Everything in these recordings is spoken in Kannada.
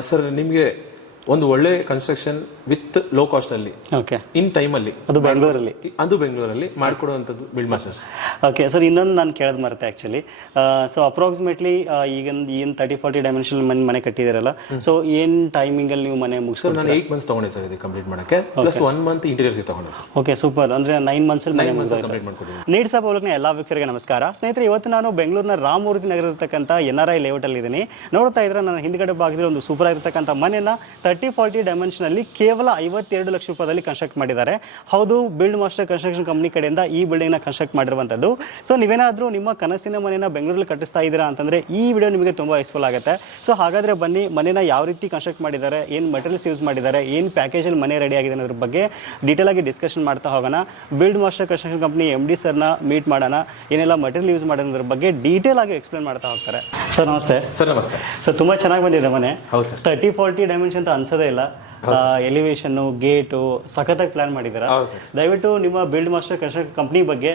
ಸರ್ ನಿಮಗೆ ಒಂದು ಒಳ್ಳೆ ಕನ್ಸ್ಟ್ರಕ್ಷನ್ ವಿತ್ ಲೋ ಕಾಸ್ಟ್ ಅಲ್ಲಿ ಓಕೆ ಇನ್ ಟೈಮ್ ಅಲ್ಲಿ ಅದು ಬೆಂಗಳೂರಲ್ಲಿ. ಅದು ಬೆಂಗಳೂರಲ್ಲಿ ಮಾಡಿಕೊಡುವಂಥದ್ದು ಬಿಲ್ಡ್ ಮಾಸ್ಟರ್ಸ್ ಓಕೆ ಸರ್ ಇನ್ನೊಂದು ನಾನು ಕೇಳೋದು ಮರೆತೆ ಆ್ಯಕ್ಚುಲಿ ಸೊ ಅಪ್ರಾಕ್ಸಿಮೇಟ್ಲಿ ಈಗಿಂದ ಏನು ತರ್ಟಿ ಫಾರ್ಟಿ ಡೈಮೆನ್ಷನ್ ಮನೆ ಮನೆ ಕಟ್ಟಿದಿರಲ್ಲ ಸೊ ಏನು ಟೈಮಿಂಗಲ್ಲಿ ನೀವು ಮನೆ ಮುಗಿಸ್ಕೊಂಡು ನಾನು ಮಂತ್ಸ್ ತಗೊಂಡೆ ಸರ್ ಇದು ಕಂಪ್ಲೀಟ್ ಮಾಡೋಕ್ಕೆ. ಪ್ಲಸ್ ಒನ್ ಮಂತ್ ಇಂಟೀರಿಯರ್ಸ್ ತಗೊಂಡೆ ಸರ್ ಓಕೆ ಸೂಪರ್ ಅಂದ್ರೆ ನೈನ್ ಮಂತ್ಸಲ್ಲಿ ಮನೆ ಕಂಪ್ಲೀಟ್ ಮಾಡ್ಕೊಟ್ಟಿದ್ದೀನಿ. ನೀಡ್ ಸಾಬ್ ಎಲ್ಲ ವೀಕ್ಷಕರಿಗೆ ನಮಸ್ಕಾರ. ಸ್ನೇಹಿತರೆ ಇವತ್ತು ನಾನು ಬೆಂಗಳೂರಿನ ರಾಮಮೂರ್ತಿ ನಗರ ಇರತಕ್ಕಂಥ ಎನ್ ಆರ್ ಐ ಲೇಔಟಲ್ಲಿ ಇದ್ದೀನಿ. ನೋಡ್ತಾ ಇದ್ರೆ ನನ್ನ ಹಿಂದ್ಗಡೆ ಭಾಗದಲ್ಲಿ ಒಂದು ಸೂಪರ್ ಆಗಿರ್ತಕ್ಕಂಥ ಮನೆಯನ್ನ ತರ್ಟಿ ಫಾರ್ಟಿ ಡೈಮೆನ್ಷನಲ್ಲಿ ಕೇವಲ ಐವತ್ತೆರಡು ಲಕ್ಷ ರೂಪಾಯಿದಲ್ಲಿ ಕನ್ಸ್ಟ್ರಕ್ಟ್ ಮಾಡಿದ್ದಾರೆ. ಹೌದು ಬಿಲ್ಡ್ ಮಾಸ್ಟರ್ ಕನ್ಸ್ಟ್ರಕ್ಷನ್ ಕಂಪ್ನಿ ಕಡೆಯಿಂದ ಈ ಬಿಲ್ಡಿಂಗ್ನ ಕನ್ಸ್ಟ್ರಕ್ಟ್ ಮಾಡಿರುವಂಥದ್ದು. ಸೊ ನೀವೇನಾದರೂ ನಿಮ್ಮ ಕನಸಿನ ಮನೆಯನ್ನು ಬೆಂಗಳೂರಲ್ಲಿ ಕಟ್ಟಿಸ್ತಾ ಇದ್ದೀರಾ ಅಂತಂದರೆ ಈ ವಿಡಿಯೋ ನಿಮಗೆ ತುಂಬ ಯೂಸ್ಫುಲ್ ಆಗುತ್ತೆ. ಸೊ ಹಾಗಾದರೆ ಬನ್ನಿ ಮನೆನ ಯಾವ ರೀತಿ ಕನ್ಸ್ಟ್ರಕ್ಟ್ ಮಾಡಿದ್ದಾರೆ ಏನು ಮಟೀರಿಯಲ್ಸ್ ಯೂಸ್ ಮಾಡಿದ್ದಾರೆ ಏನು ಪ್ಯಾಕೇಜಲ್ಲಿ ಮನೆ ರೆಡಿ ಆಗಿದೆ ಅನ್ನೋದ್ರ ಬಗ್ಗೆ ಡೀಟೇಲ್ ಆಗಿ ಡಿಸ್ಕಷನ್ ಮಾಡ್ತಾ ಹೋಗೋಣ. Build master construction company M D ಸರ್ನ ಮೀಟ್ ಮಾಡೋಣ. ಏನೆಲ್ಲ ಮಟೀರಿಯಲ್ ಯೂಸ್ ಮಾಡೋದ್ರ ಬಗ್ಗೆ ಡೀಟೇಲ್ ಆಗಿ ಎಕ್ಸ್ಪ್ಲೇನ್ ಮಾಡ್ತಾ ಹೋಗ್ತಾರೆ. ಸರ್ ನಮಸ್ತೆ. ಸರ್ ನಮಸ್ತೆ. ಸರ್ ತುಂಬ ಚೆನ್ನಾಗಿ ಬಂದಿದೆ ಮನೆ. ಹೌದು ಸರ್ ತರ್ಟಿ ಫಾರ್ಟಿ ಡೈಮೆನ್ಷನ್ ಅಂತ ಅನ್ಸೋದೇ ಇಲ್ಲ. ಎಲಿವೇಶನ್ ಗೇಟು ಸಖತ್ತಾಗಿ ಪ್ಲಾನ್ ಮಾಡಿದ್ದೀರಾ? ದಯವಿಟ್ಟು ನಿಮ್ಮ ಬಿಲ್ಡ್ ಮಾಸ್ಟರ್ ಕನ್ಸ್ಟ್ರಕ್ಟ್ ಕಂಪ್ನಿ ಬಗ್ಗೆ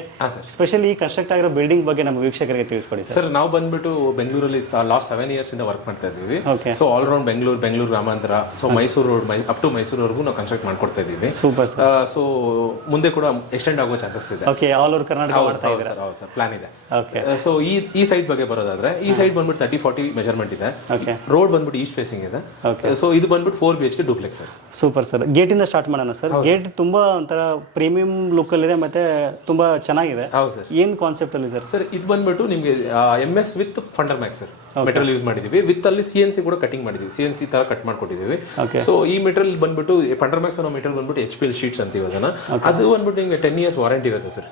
ಸ್ಪೆಷಲಿ ಈ ಕನ್ಸ್ಟ್ರಕ್ಟ್ ಆಗಿರೋ ಬಿಲ್ಡಿಂಗ್ ಬಗ್ಗೆ ನಮ್ಮ ವೀಕ್ಷಕರಿಗೆ ತಿಳಿಸ್ಕೊಡಿ ಸರ್. ನಾವು ಬಂದ್ಬಿಟ್ಟು ಬೆಂಗಳೂರಲ್ಲಿ ಲಾಸ್ಟ್ ಸೆವೆನ್ ಇಯರ್ಸ್ ಇಂದ ವರ್ಕ್ ಮಾಡ್ತಾ ಇದ್ದೀವಿ. Okay so all round Bengaluru Bengaluru ಗ್ರಾಮಾಂತರ so Mysuru road up to ಮೈಸೂರುವರೆಗೂ ನಾವು ಕನ್ಸ್ಟ್ರಕ್ಟ್ ಮಾಡ್ಕೊಡ್ತಾ ಇದ್ದೀವಿ. ಸೂಪರ್ ಸೊ ಮುಂದೆ ಕೂಡ ಎಕ್ಸ್ಟೆಂಡ್ ಆಗೋ ಚಾನ್ಸಸ್ ಇದೆ. ಓಕೆ ಆಲ್ ಓವರ್ ಕರ್ನಾಟಕ ಮಾಡ್ತಾ ಇದ್ದೀರಾ? ಸರ್ ಹೌದು ಸರ್ ಪ್ಲಾನ್ ಇದೆ. ಓಕೆ ಸೊ ಈ ಈ ಸೈಡ್ ಬಗ್ಗೆ ಬರೋದಾದ್ರೆ ಈ ಸೈಡ್ ಬಂದ್ಬಿಟ್ಟು ತರ್ಟಿ ಫಾರ್ಟಿ ಮೆಜರ್ಮೆಂಟ್ ಇದೆ. ಓಕೆ ರೋಡ್ ಬಂದ್ಬಿಟ್ಟು ಈಸ್ಟ್ ಫೇಸಿಂಗ್ ಇದೆ. ಓಕೆ ಸೊ ಇದು ಬಂದ್ಬಿಟ್ಟು four B H K duplex sir super sir ಗೇಟಿಂದ start ಮಾಡೋಣ ಸರ್ ಗೇಟ್ ತುಂಬಾ ಒಂಥರ ಪ್ರೀಮಿಯಂ ಲುಕ್ಕಲ್ಲಿದೆ ಮತ್ತೆ ತುಂಬಾ ಚೆನ್ನಾಗಿದೆ. ಹೌದು ಸರ್ ಏನು ಕಾನ್ಸೆಪ್ಟಲ್ಲಿ ಸರ್ ಸರ್ ಇದು ಬಂದ್ಬಿಟ್ಟು ನಿಮಗೆ M S with Fundermax sir material use ಮಾಡಿದೀವಿ. ವಿತ್ ಅಲ್ಲಿ ಸಿ ಎನ್ ಸಿ ಕೂಡ ಕಟಿಂಗ್ ಮಾಡಿದೀವಿ. ಸಿ ಎನ್ ಸಿ ತರ ಕಟ್ ಮಾಡ್ಕೊಟ್ಟಿದೀವಿ. ಸೊ ಈ ಮೆಟೀರಿಯಲ್ ಬಂದ್ಬಿಟ್ಟು ಪಂಡರ್ಮ್ಯಾಕ್ಸ್ ಅನ್ನೋ ಮೆಟೀರಿಯಲ್ ಬಂದ್ಬಿಟ್ಟು ಎಚ್ ಪಿ ಎಲ್ ಶೀಟ್ಸ್ ಅಂತೀವಿ ಅದನ್ನ ಅದು ಬಂದ್ಬಿಟ್ಟು ನಿಮಗೆ ಟೆನ್ ಇಯರ್ಸ್ ವಾರಂಟಿ ಇರುತ್ತೆ ಸರ್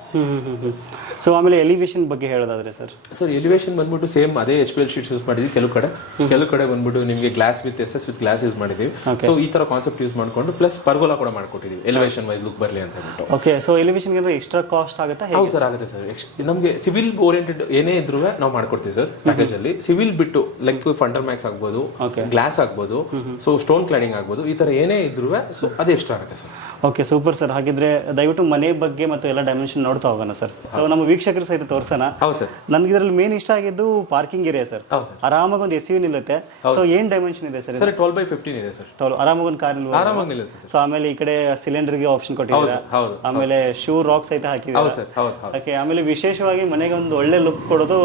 ಸೊ ಆಮೇಲೆ ಎಲಿವೇಶನ್ ಬಗ್ಗೆ ಹೇಳೋದಾದ್ರೆ ಸರ್ ಸರ್ ಎಲಿವೇಶನ್ ಬಂದ್ಬಿಟ್ಟು ಸೇಮ್ ಅದೇ H P L sheets use ಮಾಡಿದ್ವಿ ಕೆಲವು ಕಡೆ. ಕೆಲವು ಕಡೆ ಬಂದ್ಬಿಟ್ಟು ನಿಮಗೆ glass with S S with glass use ಮಾಡಿದೀವಿ ಸೊ ಈ ತರ ಕಾನ್ಸೆಪ್ಟ್ ಯೂಸ್ ಮಾಡ್ಕೊಂಡು ಪ್ಲಸ್ ಪರ್ಗೋಲಾ ಕೂಡ ಮಾಡ್ಕೊಟ್ಟಿದೀವಿ ಎಲಿವೇಶನ್ ವೈಸ್ ಲುಕ್ ಬರಲಿ ಅಂತ ಹೇಳ್ಬಿಟ್ಟು. ಓಕೆ ಸೊ ಎಲಿವೇಶನ್ ಏನಾದ್ರು ಎಕ್ಸ್ಟ್ರಾ ಕಾಸ್ಟ್ ಆಗುತ್ತೆ ಹೌದು ಸರ್ ಆಗುತ್ತೆ ಸರ್ ನಮಗೆ ಸಿವಿಲ್ ಓರಿಯೆಂಟೆಡ್ ಏನೇ ಇದ್ರೂ ನಾವು ಮಾಡ್ಕೊಡ್ತೀವಿ ಸರ್ ಪ್ಯಾಕೇಜ್ ಅಲ್ಲಿ. ಸಿವಿಲ್ ಬಿಟ್ಟು ಲೈಕ್ ಫಂಡರ್ ಮ್ಯಾಕ್ಸ್ ಆಗ್ಬೋದು ಗ್ಲಾಸ್ ಆಗ್ಬೋದು ಸೊ ಸ್ಟೋನ್ ಕ್ಲಾಡಿಂಗ್ ಆಗ್ಬೋದು ಈ ತರ ಏನೇ ಇದ್ರೂ ಸೊ ಅದು ಎಕ್ಸ್ಟ್ರಾ ಆಗುತ್ತೆ ಸರ್? ಓಕೆ ಸೂಪರ್ ಸರ್ ಹಾಗಿದ್ರೆ ದಯವಿಟ್ಟು ಮನೆ ಬಗ್ಗೆ ಮತ್ತು ಎಲ್ಲ ಡೈಮೆನ್ಷನ್ ನೋಡ್ತಾ ಹೋಗೋಣ ಸರ್ ಸೊ ನಮ್ಮ ವೀಕ್ಷಕರು ಸಹಿತ ತೋರ್ಸೋಣ. ನನ್ಗೆ ಇದರಲ್ಲಿ ಮೇನ್ ಇಷ್ಟ ಆಗಿದ್ದು ಪಾರ್ಕಿಂಗ್ ಏರಿಯಾ ಸರ್ ಆರಾಮಾಗಿ ಒಂದು ಎಸ್ ಯು ನಿಲ್ಲುತ್ತೆ ಸೊ ಏನ್ ಡೈಮೆನ್ಷನ್ ಇದೆ ಸರ್ ಟ್ವೆಲ್ ಬೈ ಫಿಫ್ಟೀನ್ ಇದೆ ಸರ್ ಟ್ವೆಲ್ ಆರಾಮಾಗಿ ಒಂದು ಕಾರ್ ನಿಲ್ಲುತ್ತೆ ಸೊ ಆಮೇಲೆ ಈ ಕಡೆ ಸಿಲಿಂಡರ್ಗೆ ಆಪ್ಷನ್ ಕೊಟ್ಟಿದ್ದೀರಾ? ಆಮೇಲೆ ಶೂ ರಾಕ್ ಸಹಿತ ಹಾಕಿದ್ದೀರಾ? ಓಕೆ ಆಮೇಲೆ ವಿಶೇಷವಾಗಿ ಮನೆಗೆ ಒಂದು ಒಳ್ಳೆ ಲುಕ್ ಕೊಡೋದು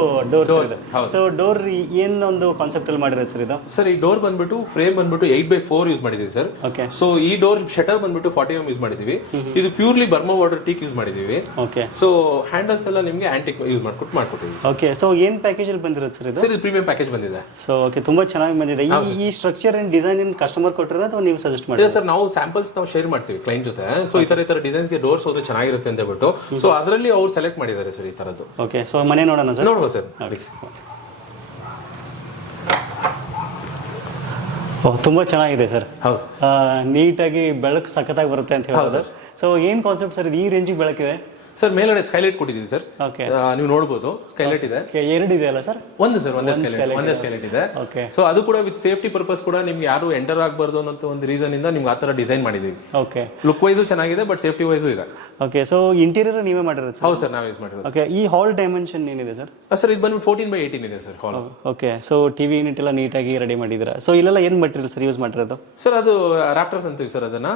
ಇದೆ. ಹೌದು. ಸೊ ಡೋರ್ ಏನ್ ಒಂದು ಕಾನ್ಸೆಪ್ಟ್ ಅಲ್ಲಿ ಮಾಡಿರೋದು ಸರ್ ಇದು? ಸರ್ ಈ ಡೋರ್ ಬಂದ್ಬಿಟ್ಟು ಫ್ರೇಮ್ ಬಂದ್ಬಿಟ್ಟು ಏಟ್ ಬೈ ಫೋರ್ ಯೂಸ್ ಮಾಡಿದೀವಿ ಸರ್ ಓಕೆ ಸೊ ಈ ಡೋರ್ ಶಟರ್ ಬಂದ್ಬಿಟ್ಟು ಫಾರ್ಟಿ ಯೂಸ್ ಮಾಡಿದೀವಿ. ಇದು purely Burma water teak use ಮಾಡಿದೀವಿ. ಓಕೆ ಸೊ ಹ್ಯಾಂಡಲ್ಸ್ ಎಲ್ಲ ನಿಮಗೆ ಆಂಟಿಕ್ ಯೂಸ್ ಮಾಡ್ಕೊಟ್ಟು ಮಾಡ್ಕೊಟ್ಟಿದ್ದೀವಿ ಓಕೆ ಸೊ ಏನ್ ಪ್ಯಾಕೇಜ್ ಅಲ್ಲಿ ಬಂದಿರೋದು ಸರ್ ಇದು? ಸರ್ ಇದು ಪ್ರೀಮಿಯಂ ಪ್ಯಾಕೇಜ್ ಬಂದಿದೆ. ಸೊ ಓಕೆ ತುಂಬಾ ಚೆನ್ನಾಗಿ ಬಂದಿದೆ. ಈ ಈ ಸ್ಟ್ರಕ್ಚರ್ ಅಂಡ್ ಡಿಸೈನ್ ಏನ್ ಕಸ್ಟಮರ್ ಕೊಟ್ಟಿರೋದು ಅಥವಾ ನೀವು ಸಜೆಸ್ಟ್ ಮಾಡಿ ಸರ್ ನಾವು ಸ್ಯಾಂಪಲ್ಸ್ ನಾವು ಶೇರ್ ಮಾಡ್ತೀವಿ ಕ್ಲೈಂಟ್ ಜೊತೆ. ಸೊ ಈ ತರ ಈ ತರ ಡಿಸೈನ್ಸ್ಗೆ ಡೋರ್ಸ್ ಹೋದ್ರೆ ಚೆನ್ನಾಗಿರುತ್ತೆ ಅಂತ ಹೇಳ್ಬಿಟ್ಟು. ಸೊ ಅದರಲ್ಲಿ ಅವ್ರು ಸೆಲೆಕ್ಟ್ ಮಾಡಿದ್ದಾರೆ ಸರ್ ಈ ತರದ್ದು. ಓಕೆ ಸೊ ಮನೆ ನೋಡೋಣ ಸರ್? ನೋಡುವ ಸರ್. ಓಹ್ ತುಂಬಾ ಚೆನ್ನಾಗಿದೆ ಸರ್. ಹೌದು. ನೀಟಾಗಿ ಬೆಳಕು ಸಖತ್ತಾಗಿ ಬರುತ್ತೆ ಅಂತ ಹೇಳೋದು. ಸೊ ಏನ್ ಕಾನ್ಸೆಪ್ಟ್ ಸರ್ ಇದು? ಈ ರೇಂಜಿಗೆ ಬೆಳಕಿದೆ? ಸರ್ ಮೇಲ್ಗಡೆ ಸ್ಕೈಲೈಟ್ ಕೊಟ್ಟಿದ್ದೀವಿ ಸರ್. ಓಕೆ ನೀವು ನೋಡ್ಬೋದು. ಸ್ಕೈಲೈಟ್ ಇದೆ. ಎರಡು ಇದೆ ಅಲ್ಲ ಸರ್? ಒಂದು ಸರ್ ಒಂದೇ ಸ್ಕೈಲೈಟ್ ಒಂದೇ ಸ್ಕೈಲೈಟ್ ಇದೆ. ಓಕೆ ಸೊ ಅದು ಕೂಡ ವಿತ್ ಸೇಫ್ಟಿ ಪರ್ಪಸ್ ಕೂಡ ನಿಮ್ಗೆ ಯಾರು ಎಂಟರ್ ಆಗಬಾರ್ದು ಅನ್ನೋ ಒಂದು ರೀಸನ್ ಇಂದ ನಿಮ್ಗೆ ಆ ತರ ಡಿಸೈನ್ ಮಾಡಿದೀವಿ ಓಕೆ ಲುಕ್ ವೈಸು ಚೆನ್ನಾಗಿದೆ ಬಟ್ ಸೇಫ್ಟಿ ವೈಸು ಇದೆ. ಓಕೆ ಸೊ ಇಂಟೀರಿಯರ್ ನೀವೇ ಮಾಡಿರೋದು ಸರ್? ಹೌದು ಸರ್ ನಾವು ಯೂಸ್ ಮಾಡಿರೋದು. ಓಕೆ ಈ ಹಾಲ್ ಡೈಮೆನ್ಷನ್ ಏನಿದೆ ಸರ್? ಸರ್ ಇದು ಬಂದ್ಬಿಟ್ಟು ಫೋರ್ಟೀನ್ ಬೈ ಏಯ್ಟೀನ್ ಇದೆ sir hall okay so TV unit ಎಲ್ಲ ನೀಟಾಗಿ ರೆಡಿ ಮಾಡಿದ್ರೆ ಸೊ ಇಲ್ಲೆಲ್ಲ ಏನು ಮಟೀರಿಯಲ್ ಸರ್ ಯೂಸ್ ಮಾಡಿರೋದು? ಸರ್ ಅದು ರಾಫ್ಟರ್ಸ್ ಅಂತೀವಿ ಸರ್ ಅದನ್ನ.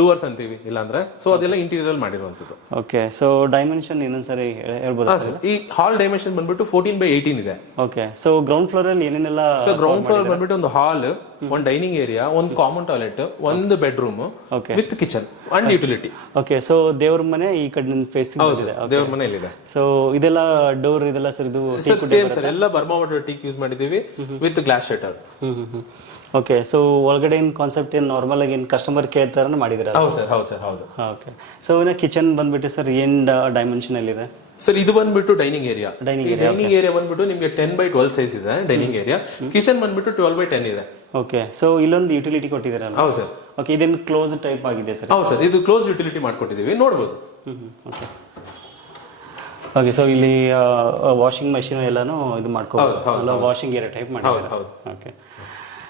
ಲೂವರ್ಸ್ ಅಂತೀವಿ ಇಲ್ಲಾಂದ್ರೆ. ಸೊ ಅದೆಲ್ಲ ಇಂಟೀರಿಯರ್ ಮಾಡಿರುವಂತದ್ದು ಓಕೆ ಸೊ ಡೈಮೆನ್ಷನ್ ಇನ್ನೊಂದ್ಸರಿ ಸರಿ ಹೇಳ್ಬೋದು ಸರ್. ಈ ಹಾಲ್ ಡೈಮೆನ್ಷನ್ ಬಂದ್ಬಿಟ್ಟು ಫೋರ್ಟೀನ್ ಬೈ ಏಯ್ಟೀನ್ ಇದೆ. ಓಕೆ ಸೊ ಗ್ರೌಂಡ್ ಫ್ಲೋರ್ ಅಲ್ಲಿ ಏನೇನೆಲ್ಲ ಸೊ ಗ್ರೌಂಡ್ ಫ್ಲೋರ್ ಬಂದ್ಬಿಟ್ಟು ಒಂದು ಹಾಲ್ ಒಂದು ಡೈನಿಂಗ್ ಏರಿಯಾ ಒಂದು ಕಾಮನ್ ಟಾಯ್ಲೆಟ್ ಒಂದು bedroom okay with kitchen and utility okay so ದೇವ್ರ ಮನೆ ಈ ಕಡೆ ಫೇಸ್ ಇದೆ ದೇವ್ರ ಮನೆಯಲ್ಲಿದೆ. ಸೊ ಇದೆಲ್ಲ ಡೋರ್ ಇದೆಲ್ಲ ಸರ್ ಇದು ಸರ್ ಸೇಮ್ ಸರ್ ಎಲ್ಲ ಬರ್ಮಾ ವಾಟರ್ ಟೀಕ್ ಯೂಸ್ ಮಾಡಿದೀವಿ with glass shutter okay so ಒಳಗಡೆ ಏನು ಕಾನ್ಸೆಪ್ಟ್ ಏನು ನಾರ್ಮಲ್ ಆಗಿ ಏನು ಕಸ್ಟಮರ್ ಕೇಳ್ತಾರ ಮಾಡಿದಿರ ಹೌದು ಸರ್ ಹೌದು ಸರ್ ಹೌದು. ಓಕೆ ಸೊ ಇನ್ನು ಕಿಚನ್ ಬಂದ್ಬಿಟ್ಟು ಸರ್ ಎಂಡ್ ಡೈಮೆನ್ಷನ್ ಅಲ್ಲಿ ಇದೆ? ಸರ್ ಇದು ಬಂದ್ಬಿಟ್ಟು dining area dining dining area ಬಂದ್ಬಿಟ್ಟು ನಿಮಗೆ ಟೆನ್ ಬೈ ಟ್ವೆಲ್ ಸೈಜ್ ಇದೆ ಡೈನಿಂಗ್ ಏರಿಯಾ ಕಿಚನ್ ಬಂದ್ಬಿಟ್ಟು ಟ್ವೆಲ್ ಬೈ ಟೆನ್ ಇದೆ. ಓಕೆ ಸೊ ಇಲ್ಲೊಂದು ಯುಟಿಲಿಟಿ ಕೊಟ್ಟಿದ್ದೀರಲ್ಲ? ಹೌದು ಸರ್. ಓಕೆ ಇದೇನು ಕ್ಲೋಸ್ ಟೈಪ್ ಆಗಿದೆ ಸರ್? ಹೌದು ಸರ್ ಇದು ಕ್ಲೋಸ್ ಯುಟಿಲಿಟಿ ಮಾಡ್ಕೊಟ್ಟಿದೀವಿ ನೋಡ್ಬೋದು. ಓಕೆ ಓಕೆ ಸೊ ಇಲ್ಲಿ ವಾಷಿಂಗ್ ಮೆಷಿನ್ ಎಲ್ಲಾನು ಇದು ಮಾಡ್ಕೋಬೋದು ವಾಷಿಂಗ್ ಏರಿಯಾ ಟೈಪ್ ಮಾಡಿದ್ದಾರೆ. ಓಕೆ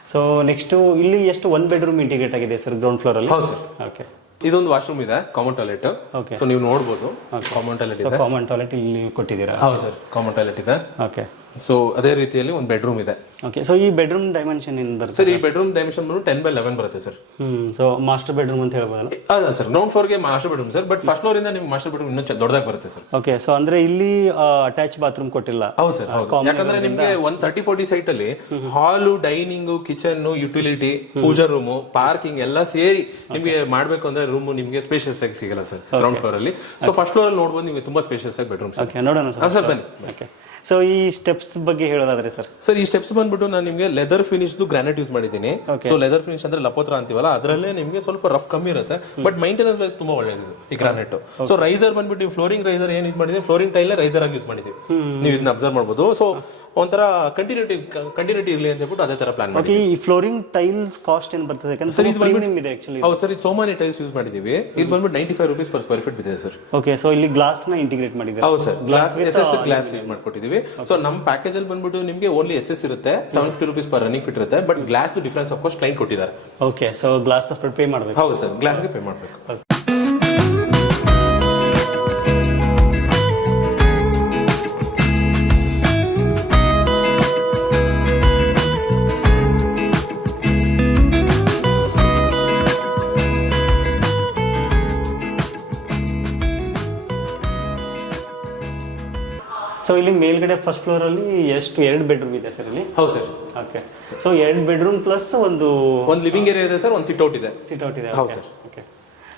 ಸೊ ನೆಕ್ಸ್ಟು ಇಲ್ಲಿ ಎಷ್ಟು ಒನ್ ಬೆಡ್ರೂಮ್ ಇಂಟಿಗ್ರೇಟ್ ಆಗಿದೆ ಸರ್ ಗ್ರೌಂಡ್ ಫ್ಲೋರಲ್ಲಿ ಹೌದು ಸರ್ ಓಕೆ ಇದೊಂದು ವಾಶ್ರೂಮ್ ಇದೆ ಕಾಮನ್ ಟಾಯ್ಲೆಟ್ ಓಕೆ ಸೊ ನೀವು ನೋಡ್ಬೋದು ಕಾಮನ್ ಟಾಯ್ಲೆಟ್ ಇದೆ. ಕಾಮನ್ ಟಾಯ್ಲೆಟ್ ಇಲ್ಲಿ ಕೊಟ್ಟಿದ್ದೀರಾ? ಹೌದು ಸರ್ ಕಾಮನ್ ಟಾಯ್ಲೆಟ್ ಇದೆ. ಓಕೆ ಸೊ ಅದೇ ರೀತಿಯಲ್ಲಿ ಒಂದು ಬೆಡ್ರೂಮ್ ಇದೆ. ಓಕೆ ಸೊ ಈ ಬೆಡ್ರೂಮ್ ಡೈಮೆನ್ಷನ್ ಏನು ಬರುತ್ತೆ ಸರ್ ಈ ಬೆಡ್ರೂಮ್ ಡೈಮೆನ್ಷನ್ ಬಂದು ಟೆನ್ ಬೈ ಲೆವೆನ್ ಬರುತ್ತೆ sir hmm so master bedroom ಅಂತ ಹೇಳ್ಬೋದಲ್ಲ? ಅದ sir ground ಫ್ಲೋರ್ಗೆ master bedroom sir but first floor ಇಂದ ನಿಮ್ಗೆ ಮಾಸ್ಟರ್ ಬೆಡ್ರೂಮ್ ಇನ್ನೂ ದೊಡ್ಡದಾಗಿ ಬರುತ್ತೆ ಸರ್ ಓಕೆ ಸೊ ಅಂದ್ರೆ ಇಲ್ಲಿ ಅಟ್ಯಾಚ್ ಬಾತ್ರೂಮ್ ಕೊಟ್ಟಿಲ್ಲ. ಹೌದು ಸರ್ ಹೌದು. ಯಾಕಂದ್ರೆ ನಿಮಗೆ ಒನ್ ತರ್ಟಿ ಫೋರ್ಟಿ ಸೈಟ್ ಅಲ್ಲಿ hall dining kitchen utility pooja room parking ಎಲ್ಲ ಸೇರಿ ನಿಮಗೆ ಮಾಡಬೇಕು ಅಂದ್ರೆ ರೂಮ್ ನಿಮಗೆ ಸ್ಪೇಷಿಯಸ್ ಆಗಿ ಸಿಗಲ್ಲ ಸರ್ ಗ್ರೌಂಡ್ ಫ್ಲೋರ್ ಅಲ್ಲಿ. ಸೊ ಫಸ್ಟ್ ಫ್ಲೋರ್ ಅಲ್ಲಿ ನೋಡಬಹುದು ನಿಮಗೆ ತುಂಬಾ ಸ್ಪೇಷಿಯಸ್ ಆಗಿ ಬೆಡ್ರೂಮ್ ಸರ್ ಓಕೆ ನೋಡೋಣ ಸರ್ ಸರ್ ಬನ್ನಿ ಓಕೆ ಸೊ ಈ ಸ್ಟೆಪ್ಸ್ ಬಗ್ಗೆ ಹೇಳೋದಾದ್ರೆ ಸರ್ ಸರ್ ಈ ಸ್ಟೆಪ್ಸ್ ಬಂದ್ಬಿಟ್ಟು ನಾನು ನಿಮಗೆ ಲೆದರ್ ಫಿನಿಶ್ದು ಗ್ರಾನೈಟ್ ಯೂಸ್ ಮಾಡಿದ್ದೀನಿ. ಸೊ ಲೆದರ್ ಫಿನಿಶ್ ಅಂದ್ರೆ ಲಪೋತ್ರ ಅಂತೀವಲ್ಲ ಅದರಲ್ಲೇ ನಿಮಗೆ ಸ್ವಲ್ಪ ರಫ್ ಕಮ್ಮಿ ಇರುತ್ತೆ. ಬಟ್ ಮೈಂಟೆನೆನ್ಸ್ ವೈಸ್ ತುಂಬಾ ಒಳ್ಳೇದು ಈ ಗ್ರಾನೈಟ್ ಸೊ ರೈಸರ್ ಬಂದ್ಬಿಟ್ಟು ನೀವು ಫ್ಲೋರಿಂಗ್ ರೈಸರ್ ಏನ್ ಯೂಸ್ ಮಾಡಿದೀವಿ ಫ್ಲೋರಿಂಗ್ ಟೈಲ್ ರೈಸರ್ ಆಗಿ ಯೂಸ್ ಮಾಡಿದೀವಿ. ನೀವು ಇದನ್ನ ಅಬ್ಸರ್ವ್ ಮಾಡಬಹುದು ಸೊ ಒಂಥರ ಕಂಟಿನ್ಯೂಟಿ ಕಂಟಿನ್ಯೂಟಿ ಇರಲಿ ಅಂತ ಹೇಳ್ಬಿಟ್ಟು ಅದೇ ತರ ಪ್ಲಾನ್ ಮಾಡಿ ಈ ಫ್ಲೋರಿಂಗ್ ಟೈಲ್ಸ್ ಕಾಸ್ಟ್ ಏನು ಬರ್ತದೆ? ಯಾಕಂದ್ರೆ ಪ್ರೀಮಿಯಂ ಇದೆ ಆಕ್ಚುಲಿ ಹೌದು ಸರ್ ಇದು ಸೋಮಾನಿ ಟೈಲ್ಸ್ ಯೂಸ್ ಮಾಡಿದೀವಿ. ಇದು ಬಂದ್ಬಿಟ್ಟು ninety five rupees per square feet ಬಿದ್ದಿದೆ ಸರ್ ಓಕೆ ಸೊ ಇಲ್ಲಿ ಗ್ಲಾಸ್ನ ಇಂಟಿಗ್ರೇಟ್ ಮಾಡಿದ್ದಾರೆ? ಹೌದು ಸರ್ ಗ್ಲಾಸ್ ಗ್ಲಾಸ್ ಯೂಸ್ ಮಾಡ್ಕೊಟ್ಟಿದೀವಿ ಸೊ ನಮ್ಮ ಪ್ಯಾಕೇಜ್ ಅಲ್ಲಿ ಬಂದ್ಬಿಟ್ಟು ನಿಮಗೆ ಓನ್ಲಿ ಎಸ್ ಎಸ್ ಇರುತ್ತೆ. Seven fifty rupees per running feet ಇರುತ್ತೆ. But glass difference of course client ಕೊಟ್ಟಿದ್ದಾರೆ. ಓಕೆ ಸೊ ಗ್ಲಾಸ್ ಪೇ ಮಾಡಬೇಕು. ಹೌದು ಸರ್ ಗ್ಲಾಸ್ಗೆ ಪೇ ಮಾಡಬೇಕು. ಮೇಲ್ಗಡೆ ಫಸ್ಟ್ ಫ್ಲೋರ್ ಅಲ್ಲಿ ಎಷ್ಟು? ಎರಡು ಬೆಡ್ರೂಮ್ ಇದೆ ಸರ್ ಇಲ್ಲಿ ಹೌದು ಸರ್ ಓಕೆ ಸೊ ಎರಡು ಬೆಡ್ರೂಮ್ ಪ್ಲಸ್ ಒಂದು ಒಂದು ಲಿವಿಂಗ್ ಏರಿಯಾ ಇದೆ ಸರ್ ಒಂದು ಸಿಟ್ ಔಟ್ ಇದೆ. ಸಿಟ್ ಔಟ್ ಇದೆ. ಹೌದು ಸರ್ ಓಕೆ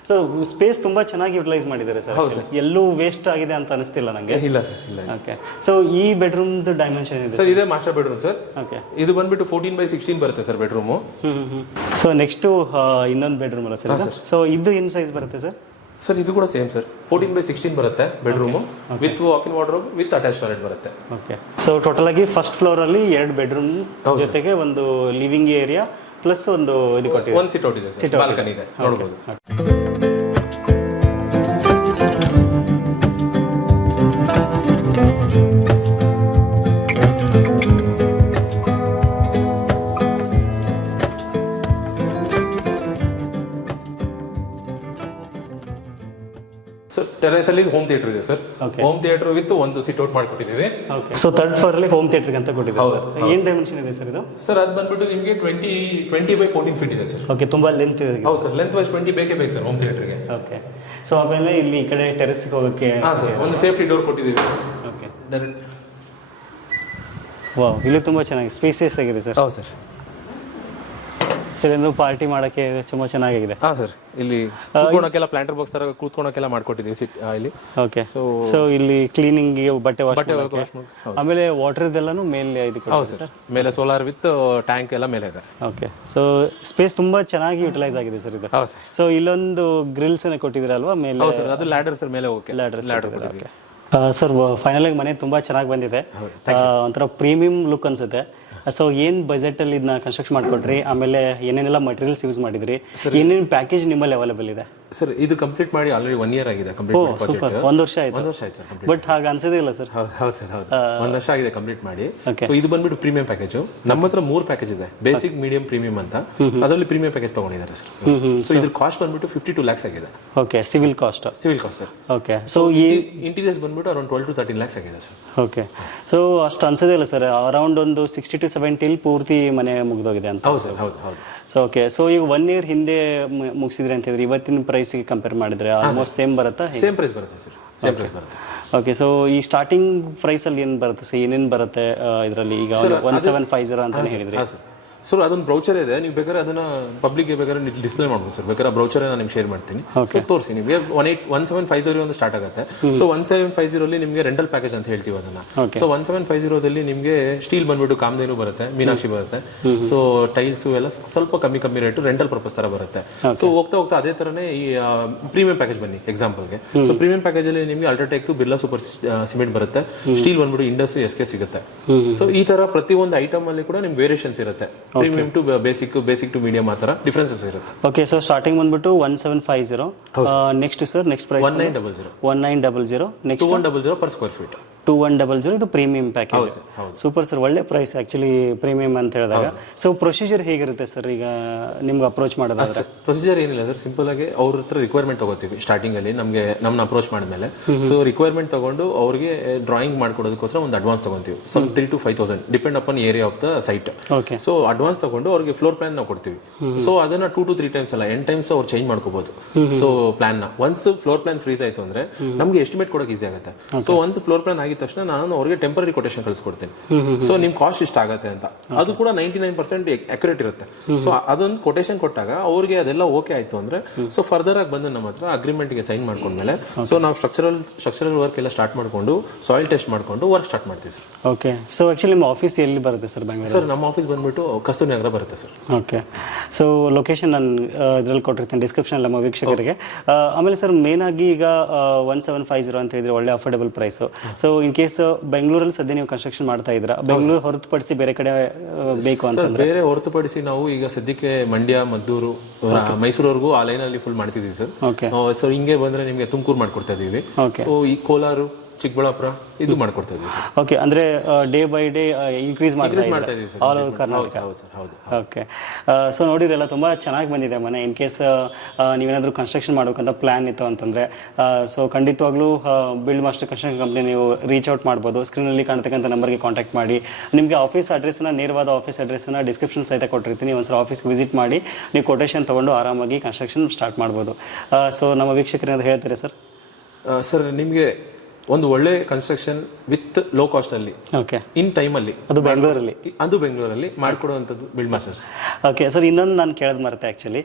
ಸೊ ಸ್ಪೇಸ್ ತುಂಬಾ ಚೆನ್ನಾಗಿ ಯುಟಿಲೈಸ್ ಮಾಡಿದ್ದಾರೆ ಸರ್ ಎಲ್ಲೂ ವೇಸ್ಟ್ ಆಗಿದೆ ಅಂತ ಅನಿಸ್ತಿಲ್ಲ ನನಗೆ ಇಲ್ಲ ಸರ್ ಇಲ್ಲ ಓಕೆ ಸೊ ಈ ಬೆಡ್ರೂಮ್ ಡೈಮೆನ್ಷನ್ ಇದೆ ಸರ್ ಇದೆ ಮಾಸ್ಟರ್ ಬೆಡ್ರೂಮ್ ಸರ್ ಓಕೆ ಇದು ಬಂದ್ಬಿಟ್ಟು ಫೋರ್ಟೀನ್ ಬೈ ಸಿಕ್ಸ್ಟೀನ್ ಬರುತ್ತೆ ಸರ್ ಬೆಡ್ರೂಮು ಸೊ ನೆಕ್ಸ್ಟ್ ಇನ್ನೊಂದು ಬೆಡ್ರೂಮ್ ಅಲ್ಲ ಸರ್ ಸೊ ಇದು ಏನು ಸೈಜ್ ಬರುತ್ತೆ ಸರ್ ಸರ್ ಇದು ಕೂಡ same sir fourteen by sixteen ಬರುತ್ತೆ bedroom with walk in wardrobe with attach toilet ಬರುತ್ತೆ. ಓಕೆ ಸೊ ಟೋಟಲ್ ಆಗಿ ಫಸ್ಟ್ ಫ್ಲೋರ್ ಅಲ್ಲಿ ಎರಡು ಬೆಡ್ರೂಮ್ ಜೊತೆಗೆ ಒಂದು ಲಿವಿಂಗ್ ಏರಿಯಾ ಪ್ಲಸ್ ಒಂದು ಇದು ಕೊಟ್ಟಿದೆ ಒಂದು ಸಿಟ್ ಔಟ್ ಇದೆ ಬಾಲ್ಕನಿ ಇದೆ. ನೋಡ್ಬೋದು. ಅಲ್ಲಿ ಹೋಮ್ ಥಿಯೇಟರ್ ಇದೆ ಸರ್. ಹೋಮ್ ಥಿಯೇಟರ್ ವಿತ್ ಒಂದು ಸಿಟ್ ಔಟ್ ಮಾಡ್ಕೊಟ್ಟಿದ್ದೀವಿ. ಓಕೆ ಸೊ ಥರ್ಡ್ ಫ್ಲೋರ್ ಅಲ್ಲಿ ಹೋಮ್ ಥಿಯೇಟರ್ ಅಂತ ಕೊಟ್ಟಿದ್ದೀವಿ ಸರ್ ಏನು ಡೈಮೆನ್ಷನ್ ಇದೆ ಸರ್ ಇದು? ಸರ್ ಅದು ಬಂದ್ಬಿಟ್ಟು ನಿಮಗೆ twenty twenty by fourteen feet ಇದೆ ಸರ್ ಓಕೆ ತುಂಬಾ ಲೆಂತ್ ಇದೆ. ಹೌದು ಸರ್ ಲೆಂತ್ ವೈಸ್ ಟ್ವೆಂಟಿ ಬೇಕೇ ಬೇಕು ಸರ್ ಹೋಮ್ ಥಿಯೇಟರ್ಗೆ ಓಕೆ ಸೊ ಆಮೇಲೆ ಇಲ್ಲಿ ಈ ಕಡೆ ಟೆರೆಸ್ಗೆ ಹೋಗೋಕ್ಕೆ ಹಾಂ ಸರ್ ಒಂದು ಸೇಫ್ಟಿ ಡೋರ್ ಕೊಟ್ಟಿದ್ದೀವಿ. ಓಕೆ ವಾವ್ ಇಲ್ಲಿ ತುಂಬಾ ಚೆನ್ನಾಗಿ ಸ್ಪೇಸಿಯಸ್ ಆಗಿದೆ ಸರ್ ಹೌದು ಸರ್ ಸರ್ ಇನ್ನು ಪಾರ್ಟಿ ಮಾಡೋಕ್ಕೆ ತುಂಬಾ ಚೆನ್ನಾಗಿದೆ. ಹಾಂ ಸರ್ ಇಲ್ಲಿ ಕೂತ್ಕೊಳಕ್ಕೆಲ್ಲ ಪ್ಲಾಂಟರ್ ಬಾಕ್ಸ್ ತರ ಕೂತ್ಕೊಳಕ್ಕೆಲ್ಲ ಮಾಡ್ಕೊಟ್ಟಿದ್ದೀವಿ ಸಿಟ್ ಇಲ್ಲಿ. ಓಕೆ ಸೊ ಸೊ ಇಲ್ಲಿ ಕ್ಲೀನಿಂಗ್ ಬಟ್ಟೆ ವಾಶ್ ಬಟ್ಟೆ wash ಆಮೇಲೆ ವಾಟರ್ ಇದೆಲ್ಲಾನು ಮೇಲೆ ಇದು ಹೌದು ಸರ್. ಮೇಲೆ ಸೋಲಾರ್ ವಿತ್ ಟ್ಯಾಂಕ್ ಎಲ್ಲ ಮೇಲೆ ಇದೆ. ಓಕೆ ಸೊ ಸ್ಪೇಸ್ ತುಂಬಾ ಚೆನ್ನಾಗಿ ಯುಟಿಲೈಸ್ ಆಗಿದೆ ಸರ್ ಇದು. ಹೌದು ಸರ್. ಸೊ ಇಲ್ಲೊಂದು ಗ್ರಿಲ್ಸ್ ಅನ್ನ ಕೊಟ್ಟಿದ್ದೀರಲ್ವಾ? ಮೇಲೆ ಹೌದು ಸರ್ ಅದು ಲ್ಯಾಡರ್ ಸರ್ ಮೇಲೆ okay ladder okay sir final ಆಗಿ ಮನೆ ತುಂಬಾ ಚೆನ್ನಾಗಿ ಬಂದಿದೆ. ಆ, ಒಂಥರ ಪ್ರೀಮಿಯಂ ಲುಕ್ ಅನ್ಸುತ್ತೆ. ಸೊ ಏನು ಬಜೆಟಲ್ಲಿ ಇದನ್ನ ಕನ್ಸ್ಟ್ರಕ್ಷನ್ ಮಾಡಿಕೊಟ್ರಿ? ಆಮೇಲೆ ಏನೇನೆಲ್ಲ ಮಟೀರಿಯಲ್ಸ್ ಯೂಸ್ ಮಾಡಿದ್ರಿ? ಏನೇನು ಪ್ಯಾಕೇಜ್ ನಿಮ್ಮಲ್ಲಿ ಅವೈಲೇಬಲ್ ಇದೆ? ಸರ್ ಇದು ಕಂಪ್ಲೀಟ್ ಮಾಡಿ ಆಲ್ರೆಡಿ ಒನ್ ಇಯರ್ ಆಗಿದೆ ಕಂಪ್ಲೀಟ್ ಓ ಸೂಪರ್. ಒಂದು ವರ್ಷ ಆಯ್ತು. ಒಂದು ವರ್ಷ ಆಯ್ತು ಸರ್ ಕಂಪ್ಲೀಟ್ ಬಟ್ ಹಾಗೆ ಅನ್ಸೋದಿಲ್ಲ ಸರ್ ಹೌದು ಹೌದು ಸರ್ ಹೌದು. ಒಂದು ವರ್ಷ ಆಗಿದೆ ಕಂಪ್ಲೀಟ್ ಮಾಡಿ. Okay. ಸೊ ಇದು ಬಂದ್ಬಿಟ್ಟು ಪ್ರೀಮಿಯಂ ಪ್ಯಾಕೇಜ್ ನಮ್ಮ ಹತ್ರ ಮೂರು ಪ್ಯಾಕೇಜ್ ಇದೆ. ಬೇಸಿಕ್ ಮೀಡಿಯಂ ಪ್ರೀಮಿಯಂ ಅಂತ. ಅದರಲ್ಲಿ ಪ್ರೀಮಿಯಂ ಪ್ಯಾಕೇಜ್ ತಗೊಂಡಿದ್ದಾರೆ ಸರ್ ಸೊ ಇದ್ರ ಕಾಸ್ಟ್ ಬಂದ್ಬಿಟ್ಟು ಫಿಫ್ಟಿ ಟು ಲ್ಯಾಕ್ಸ್ ಆಗಿದೆ okay civil cost civil cost sir okay so ಈ ಇಂಟೀರಿಯರ್ಸ್ ಬಂದ್ಬಿಟ್ಟು around twelve to thirteen lakhs ಆಗಿದೆ ಸರ್ ಓಕೆ ಸೊ ಅಷ್ಟು ಅನ್ಸೋದೇ ಇಲ್ಲ ಸರ್ ಅರೌಂಡ್ ಒಂದು ಸಿಕ್ಸ್ಟಿ ಟು ಸೆವೆಂಟಿಲ್ ಪೂರ್ತಿ ಮನೆ ಮುಗಿದೋಗಿದೆ ಅಂತ. ಹೌದು ಸರ್ ಹೌದು ಹೌದು. ಸೊ ಓಕೆ ಸೊ ಈಗ ಒನ್ ಇಯರ್ ಹಿಂದೆ ಮುಗಿಸಿದ್ರೆ ಅಂತ ಹೇಳಿದ್ರೆ ಇವತ್ತಿನ ಪ್ರೈಸ್ಗೆ ಕಂಪೇರ್ ಮಾಡಿದ್ರೆ ಆಲ್ಮೋಸ್ಟ್ ಸೇಮ್ ಬರುತ್ತಾ? ಸೇಮ್ ಪ್ರೈಸ್ ಬರುತ್ತೆ ಸರ್. ಸೇಮ್ ಪ್ರೈಸ್ ಬರುತ್ತೆ. ಓಕೆ ಸೊ ಈ ಸ್ಟಾರ್ಟಿಂಗ್ ಪ್ರೈಸಲ್ಲಿ ಏನು ಬರುತ್ತೆ ಸರ್? ಏನೇನು ಬರುತ್ತೆ ಇದರಲ್ಲಿ? ಈಗ ಒನ್ ಸೆವೆನ್ ಫೈವ್ ಜೀರೋ ಅಂತಾನೆ ಹೇಳಿದ್ರಿ. ಸರ್ ಅದೊಂದು ಬ್ರೌಚರ್ ಇದೆ. ನೀವು ಬೇಕಾದ್ರೆ ಅದನ್ನ ಪಬ್ಲಿಕ್ಗೆ ಬೇಕಾದ್ರೆ ಡಿಸ್ಪ್ಲೇ ಮಾಡ್ಬೋದು ಸರ್. ಬೇಕಾದ್ರೆ ಬ್ರೌಚರ್ ನಾನು ನಿಮ್ಗೆ ಶೇರ್ ಮಾಡ್ತೀನಿ. ಸೊ ತೋರಿಸಿ. ನಿಮಗೆ one eight one seven five zero ಒಂದು ಸ್ಟಾರ್ಟ್ ಆಗುತ್ತೆ. ಸೊ ಒನ್ ಸೆವೆನ್ ಫೈವ್ ಜೀರೋಲಿ ನಿಮಗೆ ರೆಂಟಲ್ ಪ್ಯಾಕೇಜ್ ಅಂತ ಹೇಳ್ತೀವಿ ಅದನ್ನ. ಸೊ ಒನ್ ಸೆವೆನ್ ಫೈವ್ ಜೀರೋದಲ್ಲಿ ನಿಮಗೆ ಸ್ಟೀಲ್ ಬಂದ್ಬಿಟ್ಟು ಕಾಮಧೇನು ಬರುತ್ತೆ ಮೀನಾಕ್ಷಿ ಬರುತ್ತೆ. ಸೊ ಟೈಲ್ಸ್ ಎಲ್ಲ ಸ್ವಲ್ಪ ಕಮ್ಮಿ ಕಮ್ಮಿ ರೇಟು ರೆಂಟಲ್ ಪರ್ಪಸ್ ತರ ಬರುತ್ತೆ. ಸೊ ಹೋಗ್ತಾ ಹೋಗ್ತಾ ಅದೇ ತರನೇ ಈ ಪ್ರೀಮಿಯಂ ಪ್ಯಾಕೇಜ್ ಬನ್ನಿ ಎಕ್ಸಾಂಪಲ್ಗೆ ಸೊ ಪ್ರೀಮಿಯಂ ಪ್ಯಾಕೇಜ್ ಅಲ್ಲಿ ನಿಮಗೆ ಅಲ್ಟ್ರಾಟೆಕ್ ಬಿರ್ಲಾ ಸೂಪರ್ ಸಿಮೆಂಟ್ ಬರುತ್ತೆ. ಸ್ಟೀಲ್ ಬಂದ್ಬಿಟ್ಟು ಇಂಡಸ್ ಎಸ್ ಕೆ ಸಿಗುತ್ತೆ. ಸೊ ಈ ತರ ಪ್ರತಿ ಒಂದು ಐಟಮ್ ಅಲ್ಲಿ ಕೂಡ ನಿಮ್ಗೆ ವೇರಿಯೇಷನ್ಸ್ ಇರುತ್ತೆ. Premium to basic basic to medium ಆ ಥರ ಡಿಫ್ರೆನ್ಸಸ್ ಇರುತ್ತೆ. ಓಕೆ ಸೊ ಸ್ಟಾರ್ಟಿಂಗ್ ಬಂದ್ಬಿಟ್ಟು one seven five zero next sir next price one nine double zero one nine double zero next one double zero per square feet two one double zero ಇದು ಪ್ರೀಮಿಯಂ ಪ್ಯಾಕೇಜ್ ಸೂಪರ್ ಸರ್ ಒಳ್ಳೆ ಪ್ರೈಸ್ ಆಕ್ಚುಲಿ ಪ್ರೀಮಿಯಂ ಅಂತ ಹೇಳಿದಾಗ. ಸೊ ಪ್ರೊಸೀಜರ್ ಹೇಗಿರುತ್ತೆ ಸರ್ ಈಗ ನಿಮ್ಗೆ ಅಪ್ರೋಚ್ ಮಾಡೋದಾದ್ರೆ? ಪ್ರೊಸೀಜರ್ ಏನಿಲ್ಲ ಸರ್ ಸಿಂಪಲ್ ಆಗಿ ಅವ್ರ ಹತ್ರ ರಿಕ್ವೈರ್ಮೆಂಟ್ ತಗೋತೀವಿ ಸ್ಟಾರ್ಟಿಂಗ್ ಅಲ್ಲಿ. ನಮಗೆ ನಮ್ಮನ್ನ ಅಪ್ರೋಚ್ ಮಾಡಿದ್ಮೇಲೆ. ಸೊ ರಿಕ್ವೈರ್ಮೆಂಟ್ ತಗೊಂಡು ಅವ್ರಿಗೆ ಡ್ರಾಯಿಂಗ್ ಮಾಡ್ಕೊಡೋದಕ್ಕೋಸ್ಕರ ಒಂದು advance ತಗೊಂತೀವಿ. So three to five thousand depend upon area of the site okay so advance ತಗೊಂಡು ಅವ್ರಿಗೆ ಫ್ಲೋರ್ ಪ್ಲಾನ್ ನಾವು ಕೊಡ್ತೀವಿ. ಸೊ ಅದನ್ನ ಟೂ ಟು ತ್ರೀ ಟೈಮ್ಸ್ ಅಲ್ಲ ಎಂಟ್ ಟೈಮ್ಸ್ ಅವ್ರು ಚೇಂಜ್ ಮಾಡ್ಕೋಬಹುದು ಸೊ ಪ್ಲಾನ್ನ. ಒನ್ಸ್ ಫ್ಲೋರ್ ಪ್ಲಾನ್ ಫ್ರೀಸ್ ಆಯ್ತು ಅಂದ್ರೆ ನಮ್ಗೆ ಎಸ್ಟಿಮೇಟ್ ಕೊಡೋಕೆ ಈಸಿ ಆಗುತ್ತೆ. ಸೊ ಒನ್ಸ್ ಫ್ಲೋರ್ ಪ್ಲಾನ್ ಆಗಿದ ತಕ್ಷಣ ನಾನು ಅವ್ರಿಗೆ ಟೆಂಪರರಿ ಕೊಟೇಶನ್ ಕಳಿಸ್ಕೊಡ್ತೀನಿ. ಸೊ ನಿಮ್ ಕಾಸ್ಟ್ ಇಷ್ಟ ಆಗುತ್ತೆ ಅಂತ. ಅದು ಕೂಡ ನೈಂಟಿ ನೈನ್ ಪರ್ಸೆಂಟ್ ಅಕ್ಯುರೇಟ್ ಇರುತ್ತೆ ಸೊ ಅದೊಂದು ಕೊಟೇಶನ್ ಕೊಟ್ಟಾಗ ಅವ್ರಿಗೆ ಅದೆಲ್ಲ ಓಕೆ ಆಯ್ತು ಅಂದ್ರೆ ಸೊ ಫರ್ದರ್ ಆಗಿ ಬಂದು ನಮ್ಮ ಹತ್ರ ಅಗ್ರಿಮೆಂಟ್ಗೆ ಸೈನ್ ಮಾಡ್ಕೊಂಡ್ಮೇಲೆ ಸೊ ನಾವು ಸ್ಟ್ರಕ್ಚರಲ್ ಸ್ಟ್ರಕ್ಚರಲ್ ವರ್ಕ್ ಎಲ್ಲ ಸ್ಟಾರ್ಟ್ ಮಾಡ್ಕೊಂಡು ಸಾಯಿಲ್ ಟೆಸ್ಟ್ ಮಾಡ್ಕೊಂಡು ವರ್ಕ್ ಸ್ಟಾರ್ಟ್ ಮಾಡ್ತೀವಿ ಸರ್ ಓಕೆ ಸೊ ಆಕ್ಚುಲಿ ನಿಮ್ಮ ಆಫೀಸ್ ಎಲ್ಲಿ ಬರುತ್ತೆ ಸರ್ ಬೆಂಗಳೂರು ಸರ್ ನಮ್ಮ ಆಫೀಸ್ ಬಂದ್ಬಿಟ್ಟು ಕಸ್ತೂರಿ ನಗರ ಬರುತ್ತೆ ಸರ್ ಓಕೆ ಸೊ ಲೊಕೇಶನ್ ನಾನು ಇದರಲ್ಲಿ ಕೊಟ್ಟಿರ್ತೀನಿ ಡಿಸ್ಕ್ರಿಪ್ಷನ್ ನಮ್ಮ ವೀಕ್ಷಕರಿಗೆ. ಆಮೇಲೆ ಸರ್ ಮೇನ್ ಆಗಿ ಈಗ ಒನ್ ಸೆವೆನ್ ಫೈವ್ ಜೀರೋ ಅಂತ ಹೇಳಿದ್ರೆ ಒಳ್ಳೆ affordable price so in case ಬೆಂಗಳೂರಲ್ಲಿ ಸದ್ಯ ನೀವು ಕನ್ಸ್ಟ್ರಕ್ಷನ್ ಮಾಡ್ತಾ ಇದ್ದೀರಾ? ಬೆಂಗಳೂರು ಹೊರತುಪಡಿಸಿ ಬೇರೆ ಕಡೆ ಆ, ಬೇಕು ಅಂತ ಬೇರೆ ಹೊರತುಪಡಿಸಿ ನಾವು ಈಗ ಸದ್ಯಕ್ಕೆ ಮಂಡ್ಯ ಮದ್ದೂರು ಮೈಸೂರವರೆಗೂ ಆ ಲೈನ್ ಅಲ್ಲಿ ಫುಲ್ ಮಾಡ್ತಿದೀವಿ ಸರ್. ಸೊ ಹಿಂಗೆ ಬಂದ್ರೆ ನಿಮಗೆ ತುಮಕೂರು ಮಾಡ್ಕೊಡ್ತಾ ಇದೀವಿ ಈ ಕೋಲಾರ ಚಿಕ್ಕಬಳ್ಳಾಪುರ ಇದು ಮಾಡ್ಕೊಡ್ತಾ ಇದ್ದೀವಿ ಸರ್. ಓಕೆ ಅಂದರೆ ಡೇ ಬೈ ಡೇ ಇನ್ಕ್ರೀಸ್ ಮಾಡ್ತಾ ಮಾಡ್ತಾ ಇದ್ದೀರಾ? ಇದೀವಿ ಸರ್ ಆಲ್ ಓವರ್ ಕರ್ನಾಟಕ ಹೌದು ಸರ್ ಹೌದು ಓಕೆ ಸೊ ನೋಡಿರಲ್ಲ ತುಂಬ ಚೆನ್ನಾಗಿ ಬಂದಿದೆ ಮನೆ. ಇನ್ ಕೇಸ್ ನೀವೇನಾದ್ರೂ ಕನ್ಸ್ಟ್ರಕ್ಷನ್ ಮಾಡಬೇಕಂತ ಪ್ಲ್ಯಾನ್ ಇತ್ತು ಅಂತಂದರೆ ಸೊ ಖಂಡಿತವಾಗ್ಲೂ ಬಿಲ್ಡ್ ಮಾಸ್ಟರ್ ಕನ್ಸ್ಟ್ರಕ್ಷನ್ ಕಂಪ್ನಿ ನೀವು ರೀಚ್ ಔಟ್ ಮಾಡ್ಬೋದು. ಸ್ಕ್ರೀನಲ್ಲಿ ಕಾಣ್ತಕ್ಕಂಥ ನಂಬರ್ಗೆ ಕಾಂಟ್ಯಾಕ್ಟ್ ಮಾಡಿ. ನಿಮಗೆ ಆಫೀಸ್ ಅಡ್ರೆಸ್ನ ನೇರವಾದ ಆಫೀಸ್ ಅಡ್ರೆಸ್ನ ಡಿಸ್ಕ್ರಿಪ್ಷನ್ ಸಹಿತ ಕೊಟ್ಟಿರ್ತೀನಿ. ಒಂದ್ಸಲ ಆಫೀಸ್ ವಿಸಿಟ್ ಮಾಡಿ ನೀವು ಕೊಟೇಶನ್ ತೊಗೊಂಡು ಆರಾಮಾಗಿ ಕನ್ಸ್ಟ್ರಕ್ಷನ್ ಸ್ಟಾರ್ಟ್ ಮಾಡ್ಬೋದು. ಸೊ ನಮ್ಮ ವೀಕ್ಷಕರೇನಾದ್ರು ಹೇಳ್ತೀರಾ ಸರ್? ಸರ್ ನಿಮಗೆ ಒಂದು ಒಳ್ಳೆ ಕನ್ಸ್ಟ್ರಕ್ಷನ್ ವಿತ್ ಲೋ ಕಾಸ್ಟ್ ಅಲ್ಲಿ ಓಕೆ ಇನ್ ಟೈಮ್ ಅಲ್ಲಿ ಅದು ಬೆಂಗಳೂರಲ್ಲಿ. ಅದು ಬೆಂಗಳೂರಲ್ಲಿ ಮಾಡ್ಕೊಡುವಂಥದ್ದು ಬಿಲ್ಡ್ ಮಾಸ್ಟರ್ಸ್ ಓಕೆ ಸರ್ ಇನ್ನೊಂದು ನಾನು ಕೇಳೋದು ಮರೆತೆ ಆಕ್ಚುಲಿ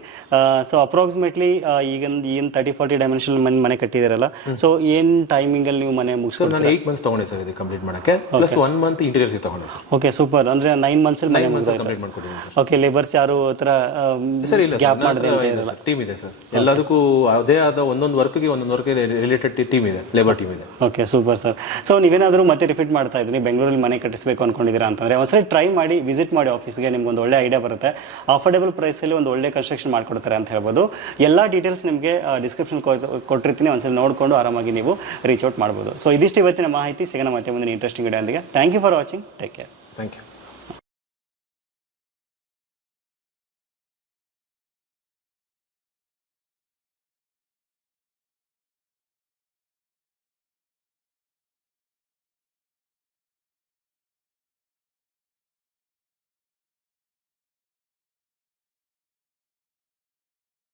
ಸೊ ಅಪ್ರಾಕ್ಸಿಮೇಟ್ಲಿ ಈಗ ಏನು ತರ್ಟಿ ಫಾರ್ಟಿ ಡೈಮೆನ್ಷನ್ ಮನೆ ಮನೆ ಕಟ್ಟಿದ್ದೀರಲ್ಲ. ಸೊ ಟೈಮಿಂಗ್ ಟೈಮಿಂಗಲ್ಲಿ ನೀವು ಮನೆ ನಾನು ಏಟ್ ಮಂತ್ಸ್ ತಗೊಂಡೆ ಸರ್ ಇದು ಕಂಪ್ಲೀಟ್ ಮಾಡಕ್ಕೆ. ಪ್ಲಸ್ ಒನ್ ಮಂತ್ ಇಂಟೀರಿಯರ್ಸ್ ತಗೊಂಡೆ ಸರ್ ಓಕೆ ಸೂಪರ್ ಅಂದರೆ ನೈನ್ ಮಂತ್ಸಲ್ಲಿ ಮನೆ ಕಂಪ್ಲೀಟ್ ಮಾಡ್ಕೊಟ್ಟಿದ್ದೀನಿ ಓಕೆ ಲೇಬರ್ಸ್ ಯಾರು ಹತ್ರ ಸರ್ ಇಲ್ಲ ಗ್ಯಾಪ್ ಮಾಡಿದೆ ಅಂತ ಇರಲ್ಲ. ಟೀಮ್ ಇದೆ ಸರ್ ಎಲ್ಲದಕ್ಕೂ ಅದೇ ಆದ ಒಂದೊಂದು ವರ್ಕ್ಗೆ ಒಂದೊಂದು ವರ್ಕ್ ರಿಲೇಟೆಡ್ ಟೀಮ್ ಇದೆ ಲೇಬರ್ ಟೀಮ್ ಇದೆ. Okay super sir. ಸೊ ನೀವೇನಾದರೂ ಮತ್ತೆ ರಿಪೀಟ್ ಮಾಡ್ತಾ ಇದ್ರಿ, ಬೆಂಗಳೂರಲ್ಲಿ ಮನೆ ಕಟ್ಟಿಸಬೇಕು ಅನ್ಕೊಂಡಿದ್ದೀರಾ ಅಂತಂದರೆ, ಒಂದ್ಸರಿ ಟ್ರೈ ಮಾಡಿ ವಿಸಿಟ್ ಮಾಡಿ ಆಫೀಸ್ಗೆ ನಿಮ್ಗೆ ಒಂದು ಒಳ್ಳೆ ಐಡಿಯಾ ಬರುತ್ತೆ. ಅಫೋರ್ಡೆಬಲ್ ಪ್ರೈಸಲ್ಲಿ ಒಂದು ಒಳ್ಳೆ ಕನ್ಸ್ಟ್ರಕ್ಷನ್ ಮಾಡಿಕೊಡ್ತಾರೆ ಅಂತ ಹೇಳ್ಬೋದು. ಎಲ್ಲ ಡೀಟೇಲ್ಸ್ ನಿಮಗೆ ಡಿಸ್ಕ್ರಿಪ್ಷನ್ ಕೊಟ್ಟಿರ್ತೀನಿ ಒಂದ್ಸಲ ನೋಡಿಕೊಂಡು ಆರಾಮಾಗಿ ನೀವು ರೀಚ್ ಔಟ್ ಮಾಡ್ಬೋದು. ಸೊ ಇದಿಷ್ಟು ಇವತ್ತಿನ ಮಾಹಿತಿ, ಸಿಗೋಣ ಮತ್ತೆ ಮುಂದಿನ interesting video thank you for watching take care thank you